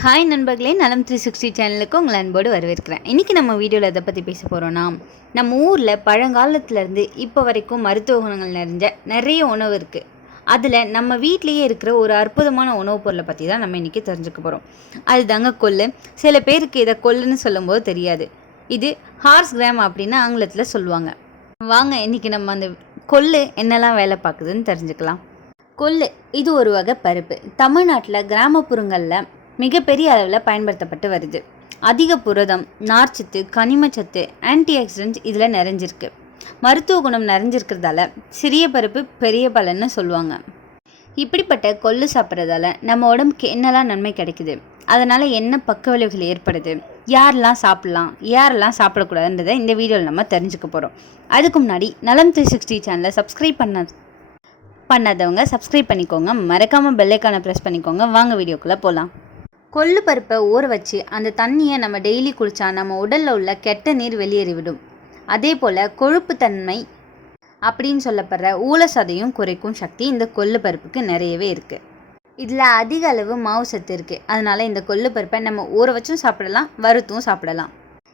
Hi நண்பர்களே நலம் three sixty சேனலுக்கு உங்களை அன்போடு வரவேற்கிறேன். இன்றைக்கி நம்ம வீடியோவில் எதை பற்றி பேச போகிறோன்னா நம்ம ஊரில் பழங்காலத்துலேருந்து இப்போ வரைக்கும் மருத்துவ குணங்கள் நிறைஞ்ச நிறைய உணவு இருக்குது அதில் நம்ம வீட்லேயே இருக்கிற ஒரு அற்புதமான உணவுப் பொருளை பற்றி தான் நம்ம இன்றைக்கி தெரிஞ்சுக்க போகிறோம் அது தாங்க கொள்ளு. சில பேருக்கு இதை கொள்ளுன்னு சொல்லும்போது தெரியாது. இது ஹார்ஸ் கிராம் அப்படின்னு ஆங்கிலத்தில் சொல்லுவாங்க. வாங்க இன்றைக்கி நம்ம அந்த கொள்ளு என்னெல்லாம் வேலை பார்க்குதுன்னு தெரிஞ்சுக்கலாம். கொள்ளு இது ஒரு வகை பருப்பு. தமிழ்நாட்டில் கிராமப்புறங்களில் மிகப்பெரிய அளவில் பயன்படுத்தப்பட்டு வருது. அதிக புரதம் நார்ச்சத்து கனிமச்சத்து ஆன்டி ஆக்சிடென்ட்ஸ் இதில் நிறைஞ்சிருக்கு. மருத்துவ குணம் நிறைஞ்சிருக்கிறதால சிறிய பருப்பு பெரிய பலன்னு சொல்லுவாங்க. இப்படிப்பட்ட கொள்ளு சாப்பிட்றதால நம்ம உடம்புக்கு என்னெல்லாம் நன்மை கிடைக்குது? அதனால் என்ன பக்க விளைவுகள் ஏற்படுது? யாரெல்லாம் சாப்பிட்லாம்? யாரெல்லாம் சாப்பிடக்கூடாதுன்றதை இந்த வீடியோவில் நம்ம தெரிஞ்சுக்க போகிறோம் அதுக்கு முன்னாடி நலம் த்ரீ சிக்ஸ்டி சேனலை சப்ஸ்கிரைப் பண்ண பண்ணாதவங்க சப்ஸ்கிரைப் பண்ணிக்கோங்க. மறக்காமல் பெல்லைக்கான ப்ரெஸ் பண்ணிக்கோங்க. வாங்க வீடியோக்குள்ளே போகலாம் கொள்ளு பருப்பை ஊற வச்சு அந்த தண்ணியை நம்ம டெய்லி குடித்தா நம்ம உடலில் உள்ள கெட்ட நீர் வெளியேறிவிடும். அதே போல் கொழுப்புத்தன்மை அப்படின்னு சொல்லப்படுற ஊழசதையும் குறைக்கும் சக்தி இந்த கொள்ளு பருப்புக்கு நிறையவே இருக்குது இதில் அதிக அளவு மாவு சத்து இருக்குது அதனால் இந்த கொள்ளு பருப்பை நம்ம ஊற வச்சும் சாப்பிடலாம் வறுத்தும் சாப்பிடலாம்.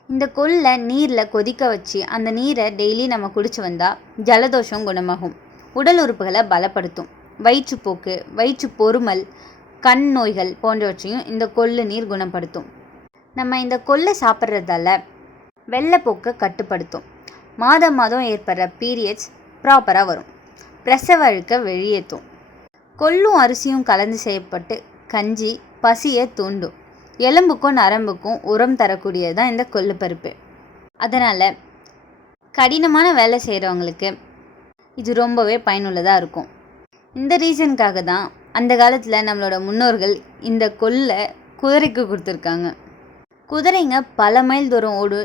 இந்த கொல்லை நீரில் கொதிக்க வச்சு அந்த நீரை டெய்லி நம்ம குடிச்சு வந்தால் ஜலதோஷம் குணமாகும். உடல் உறுப்புகளை பலப்படுத்தும். வயிற்றுப்போக்கு வயிற்று பொறுமல் கண் நோய்கள் போன்றவற்றையும் இந்த கொள்ளு நீர் குணப்படுத்தும். நம்ம இந்த கொள்ளை சாப்பிட்றதால வெள்ளைப்போக்கை கட்டுப்படுத்தும். மாதம் மாதம் ஏற்படுற பீரியட்ஸ் ப்ராப்பராக வரும். பிரசவ அழுக்க வெளியேற்றும். கொள்ளும் அரிசியும் கலந்து செய்யப்பட்டு கஞ்சி பசியை தூண்டும். எலும்புக்கும் நரம்புக்கும் உரம் தரக்கூடியது தான் இந்த கொள்ளு பருப்பு. அதனால் கடினமான வேலை செய்கிறவங்களுக்கு இது ரொம்பவே பயனுள்ளதாக இருக்கும். இந்த ரீசனுக்காக தான் அந்த காலத்தில் நம்மளோட முன்னோர்கள் இந்த கொல்லை குதிரைக்கு கொடுத்துருக்காங்க. குதிரைங்க பல மைல் தூரம் ஓடு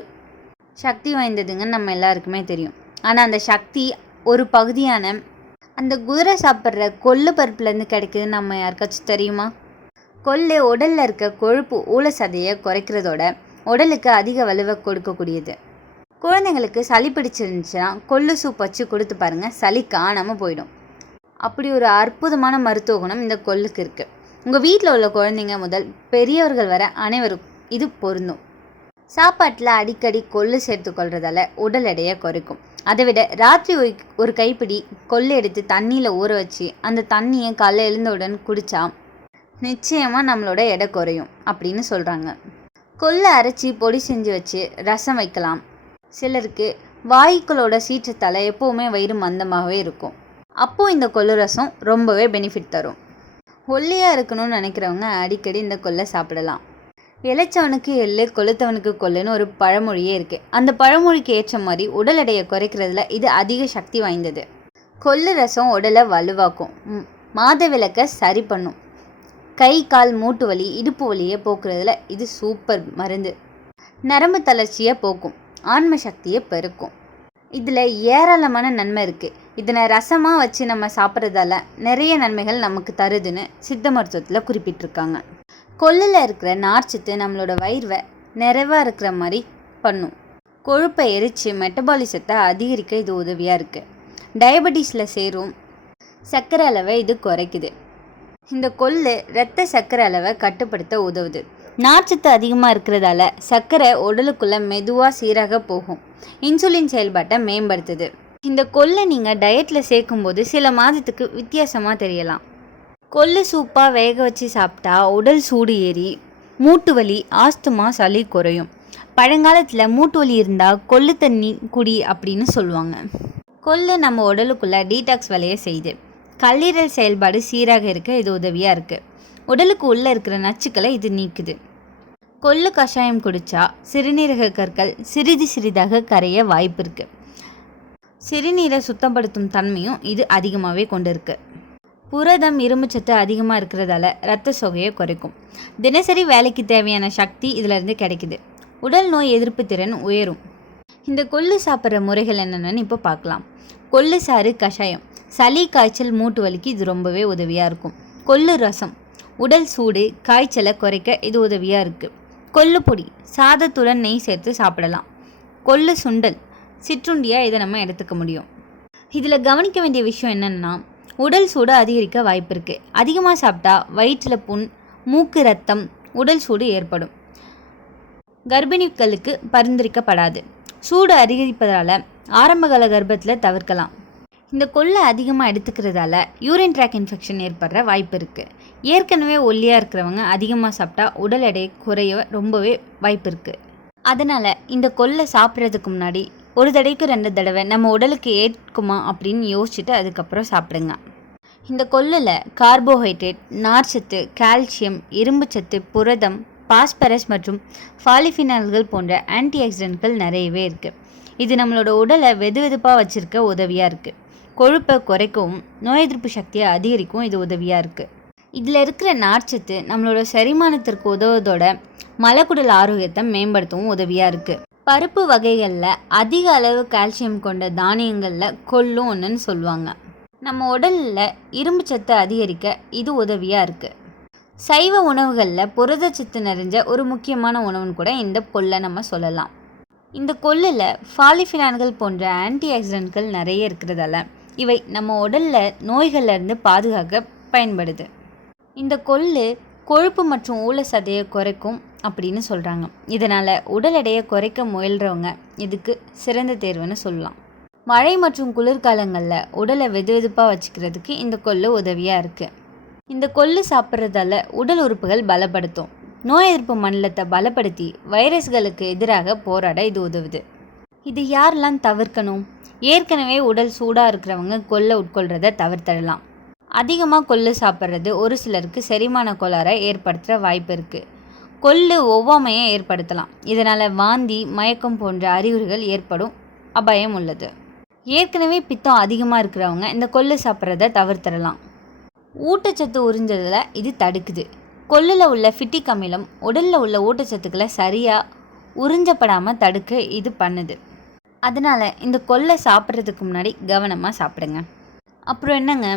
சக்தி வாய்ந்ததுங்கன்னு நம்ம எல்லாருக்குமே தெரியும். ஆனால் அந்த சக்தி ஒரு பகுதியான அந்த குதிரை சாப்பிட்ற கொள்ளு பருப்புலேருந்து கிடைக்குதுன்னு நம்ம யாருக்காச்சும் தெரியுமா? கொள்ளு உடலில் இருக்க கொழுப்பு ஊழ சதையை குறைக்கிறதோட உடலுக்கு அதிக வலுவை கொடுக்கக்கூடியது. குழந்தைங்களுக்கு சளி பிடிச்சிருந்துச்சுன்னா கொள்ளு சூப் வச்சு கொடுத்து பாருங்கள் சளி காணாமல் போயிடும். அப்படி ஒரு அற்புதமான மருத்துவ குணம் இந்த கொள்ளுக்கு இருக்குது உங்கள் வீட்டில் உள்ள குழந்தைங்க முதல் பெரியவர்கள் வர அனைவருக்கும் இது பொருந்தும். சாப்பாட்டில் அடிக்கடி கொள்ளு சேர்த்து கொள்றதால உடல் எடையை குறைக்கும். அதை விட ராத்திரி ஒரு ஒரு கைப்பிடி கொள்ளு எடுத்து தண்ணியில் ஊற வச்சு அந்த தண்ணியை காலைல எழுந்தவுடன் குடித்தா நிச்சயமாக நம்மளோட எடை குறையும் அப்படின்னு சொல்கிறாங்க கொள்ளை அரைச்சி பொடி செஞ்சு வச்சு ரசம் வைக்கலாம். சிலருக்கு வாயுக்களோட சீற்றத்தால் எப்போவுமே வயிறு மந்தமாகவே இருக்கும். அப்போது இந்த கொள்ளு ரசம் ரொம்பவே பெனிஃபிட் தரும். ஒல்லியாக இருக்கணும்னு நினைக்கிறவங்க அடிக்கடி இந்த கொள்ளை சாப்பிடலாம். இளைச்சவனுக்கு எள்ளு கொளுத்தவனுக்கு கொள்ளுன்னு ஒரு பழமொழியே இருக்குது அந்த பழமொழிக்கு ஏற்ற மாதிரி உடல் எடையை குறைக்கிறதுல இது அதிக சக்தி வாய்ந்தது. கொள்ளு ரசம் உடலை வலுவாக்கும். மாதவிளக்கை மாத விளக்கை சரி பண்ணும். கை கால் மூட்டு வலி இடுப்பு வலியை போக்குறதுல இது சூப்பர் மருந்து. நரம்பு தளர்ச்சியை போக்கும். ஆன்ம சக்தியை பெருக்கும். இதில் ஏராளமான நன்மை இருக்குது. இதனை ரசமாக வச்சு நம்ம சாப்பிட்றதால நிறைய நன்மைகள் நமக்கு தருதுன்னு சித்த மருத்துவத்தில் குறிப்பிட்டிருக்காங்க. கொள்ளில் இருக்கிற நார்ச்சத்து நம்மளோட வயிறுவை நிறைவாக இருக்கிற மாதிரி பண்ணும். கொழுப்பை எரித்து மெட்டபாலிசத்தை அதிகரிக்க இது உதவியாக இருக்குது டயபெட்டிஸில் சேரும் சர்க்கரை அளவை இது குறைக்குது. இந்த கொள்ளு இரத்த சர்க்கரை அளவை கட்டுப்படுத்த உதவுது. நார்ச்சத்து அதிகமாக இருக்கிறதால சர்க்கரை உடலுக்குள்ளே மெதுவாக சீராக போகும். இன்சுலின் செயல்பாட்டை மேம்படுத்துது. இந்த கொள்ளை நீங்கள் டயட்டில் சேர்க்கும்போது சில மாதத்துக்கு வித்தியாசமாக தெரியலாம். கொள்ளு சூப்பாக வேக வச்சு சாப்பிட்டா உடல் சூடு ஏறி மூட்டு வலி ஆஸ்துமா சளி குறையும். பழங்காலத்தில் மூட்டு வலி இருந்தால் கொள்ளு தண்ணி குடி அப்படின்னு சொல்லுவாங்க. கொள்ளு நம்ம உடலுக்குள்ளே டீடாக்ஸ் வேலையை செய்யுது. கல்லீரல் செயல்பாடு சீராக இருக்க இது உதவியாக இருக்குது உடலுக்கு உள்ளே இருக்கிற நச்சுக்களை இது நீக்குது. கொள்ளு கஷாயம் குடித்தா சிறுநீரக கற்கள் சிறிது சிறிதாக கரைய வாய்ப்பு இருக்குது சிறுநீரை சுத்தப்படுத்தும் தன்மையும் இது அதிகமாகவே கொண்டிருக்கு. புரதம் இரும்புச்சத்து அதிகமாக இருக்கிறதால ரத்த சோகையை குறைக்கும். தினசரி வேலைக்கு தேவையான சக்தி இதிலிருந்து கிடைக்குது. உடல் நோய் எதிர்ப்பு திறன் உயரும். இந்த கொள்ளு சாப்பிட்ற முறைகள் என்னென்னு இப்போ பார்க்கலாம். கொள்ளு சாறு கஷாயம். சளி காய்ச்சல் மூட்டு வலிக்கு இது ரொம்பவே உதவியாக இருக்கும். கொள்ளு ரசம் உடல் சூடு காய்ச்சலை குறைக்க இது உதவியாக இருக்குது கொள்ளு பொடி சாதத்துடன் நெய் சேர்த்து சாப்பிடலாம். கொள்ளு சுண்டல் சிற்றுண்டியாக இதை நம்ம எடுத்துக்க முடியும். இதில் கவனிக்க வேண்டிய விஷயம் என்னென்னா உடல் சூடு அதிகரிக்க வாய்ப்பு இருக்குது அதிகமாக சாப்பிட்டா வயிற்றில் புண் மூக்கு ரத்தம் உடல் சூடு ஏற்படும். கர்ப்பிணிகளுக்கு பரிந்துரைக்கப்படாது. சூடு அதிகரிப்பதால் ஆரம்பகால கர்ப்பத்தில் தவிர்க்கலாம். இந்த கொள்ளை அதிகமாக எடுத்துக்கிறதால யூரின் ட்ராக் இன்ஃபெக்ஷன் ஏற்படுற வாய்ப்பு இருக்குது ஏற்கனவே ஒல்லியாக இருக்கிறவங்க அதிகமாக சாப்பிட்டா உடல் எடை குறைய ரொம்பவே வாய்ப்பு இருக்குது அதனால் இந்த கொள்ளை சாப்பிட்றதுக்கு முன்னாடி ஒரு தடவைக்கு ரெண்டு தடவை நம்ம உடலுக்கு ஏற்குமா அப்படின்னு யோசிச்சுட்டு அதுக்கப்புறம் சாப்பிடுங்க. இந்த கொள்ளில் கார்போஹைட்ரேட் நார்ச்சத்து கால்சியம் இரும்புச்சத்து புரதம் பாஸ்பரஸ் மற்றும் ஃபாலிஃபினால்கள் போன்ற ஆன்டி ஆக்சிடென்ட்கள் நிறையவே இருக்குது இது நம்மளோட உடலை வெது வெதுப்பாக வச்சுருக்க உதவியாக இருக்குது கொழுப்பை குறைக்கவும் நோய் எதிர்ப்பு சக்தியை அதிகரிக்கவும் இது உதவியாக இருக்குது இதில் இருக்கிற நார்ச்சத்து நம்மளோட செரிமானத்திற்கு உதவுவதோட மலக்குடல் ஆரோக்கியத்தை மேம்படுத்தவும் உதவியாக இருக்குது பருப்பு வகைகளில் அதிக அளவு கால்சியம் கொண்ட தானியங்களில் கொள்ளும் ஒன்றுன்னு சொல்லுவாங்க. நம்ம உடலில் இரும்பு சத்து அதிகரிக்க இது உதவியாக இருக்குது சைவ உணவுகளில் புரதச்சத்து நிறைஞ்ச ஒரு முக்கியமான உணவுன்னு கூட இந்த கொல்லை நம்ம சொல்லலாம். இந்த கொல்லில் ஃபாலிஃபினான்கள் போன்ற ஆன்டி ஆக்சிடென்ட்கள் நிறைய இருக்கிறதால இவை நம்ம உடலில் நோய்கள்லேருந்து பாதுகாக்க பயன்படுது. இந்த கொள்ளு கொழுப்பு மற்றும் ஊழ சதையை குறைக்கும் அப்படின்னு சொல்கிறாங்க இதனால் உடல் எடையை குறைக்க முயல்கிறவங்க இதுக்கு சிறந்த தேர்வுன்னு சொல்லலாம். மழை மற்றும் குளிர்காலங்களில் உடலை வெது வெதுப்பாக வச்சுக்கிறதுக்கு இந்த கொள்ளு உதவியாக இருக்குது இந்த கொள்ளு சாப்பிட்றதால உடல் உறுப்புகள் பலப்படுத்தும். நோய் எதிர்ப்பு மண்டலத்தை பலப்படுத்தி வைரஸ்களுக்கு எதிராக போராட இது உதவுது. இது யாரெல்லாம் தவிர்க்கணும்? ஏற்கனவே உடல் சூடாக இருக்கிறவங்க கொள்ளை உட்கொள்கிறத தவிர்த்திடலாம் அதிகமாக கொள்ளு சாப்பிட்றது ஒரு சிலருக்கு செரிமான கோளாறை ஏற்படுத்துகிற வாய்ப்பு இருக்குது கொள்ளு ஒவ்வாமையை ஏற்படுத்தலாம். இதனால் வாந்தி மயக்கம் போன்ற அறிகுறிகள் ஏற்படும் அபாயம் உள்ளது. ஏற்கனவே பித்தம் அதிகமாக இருக்கிறவங்க இந்த கொள்ளு சாப்பிட்றத தவிர்த்திடலாம் ஊட்டச்சத்து உறிஞ்சதில் இது தடுக்குது. கொள்ளில் உள்ள ஃபிட்டிக் அமிலம் உடலில் உள்ள ஊட்டச்சத்துக்களை சரியாக உறிஞ்சப்படாமல் தடுக்க இது பண்ணுது. அதனால் இந்த கொல்லை சாப்பிட்றதுக்கு முன்னாடி கவனமாக சாப்பிடுங்க. அப்புறம் என்னங்க?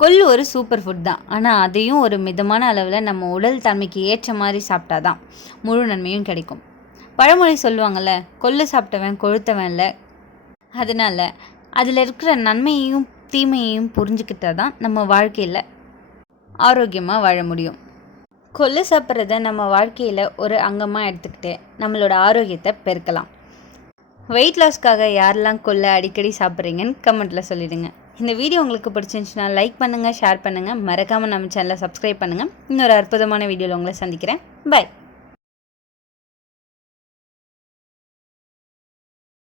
கொல் ஒரு சூப்பர் ஃபுட் தான். ஆனால் அதையும் ஒரு மிதமான அளவில் நம்ம உடல் தன்மைக்கு ஏற்ற மாதிரி சாப்பிட்டா தான் முழு நன்மையும் கிடைக்கும். பழமொழி சொல்லுவாங்கள்ல கொல்லை சாப்பிட்டவன் கொழுத்தவன் இல்லை. அதனால் அதில் இருக்கிற நன்மையையும் தீமையையும் புரிஞ்சுக்கிட்டா தான் நம்ம வாழ்க்கையில் ஆரோக்கியமாக வாழ முடியும். கொள்ளு சாப்பிட்றத நம்ம வாழ்க்கையில் ஒரு அங்கமாக எடுத்துக்கிட்டு நம்மளோட ஆரோக்கியத்தை பெருக்கலாம். வெயிட் லாஸ்க்காக யாரெல்லாம் கொள்ளை அடிக்கடி சாப்பிட்றீங்கன்னு கமெண்ட்டில் சொல்லிடுங்க. இந்த வீடியோ உங்களுக்கு பிடிச்சிருந்துச்சுன்னா லைக் பண்ணுங்கள் ஷேர் பண்ணுங்கள் மறக்காமல் நம்ம சேனலை சப்ஸ்கிரைப் பண்ணுங்கள் இன்னொரு அற்புதமான வீடியோவில் உங்களை சந்திக்கிறேன். பை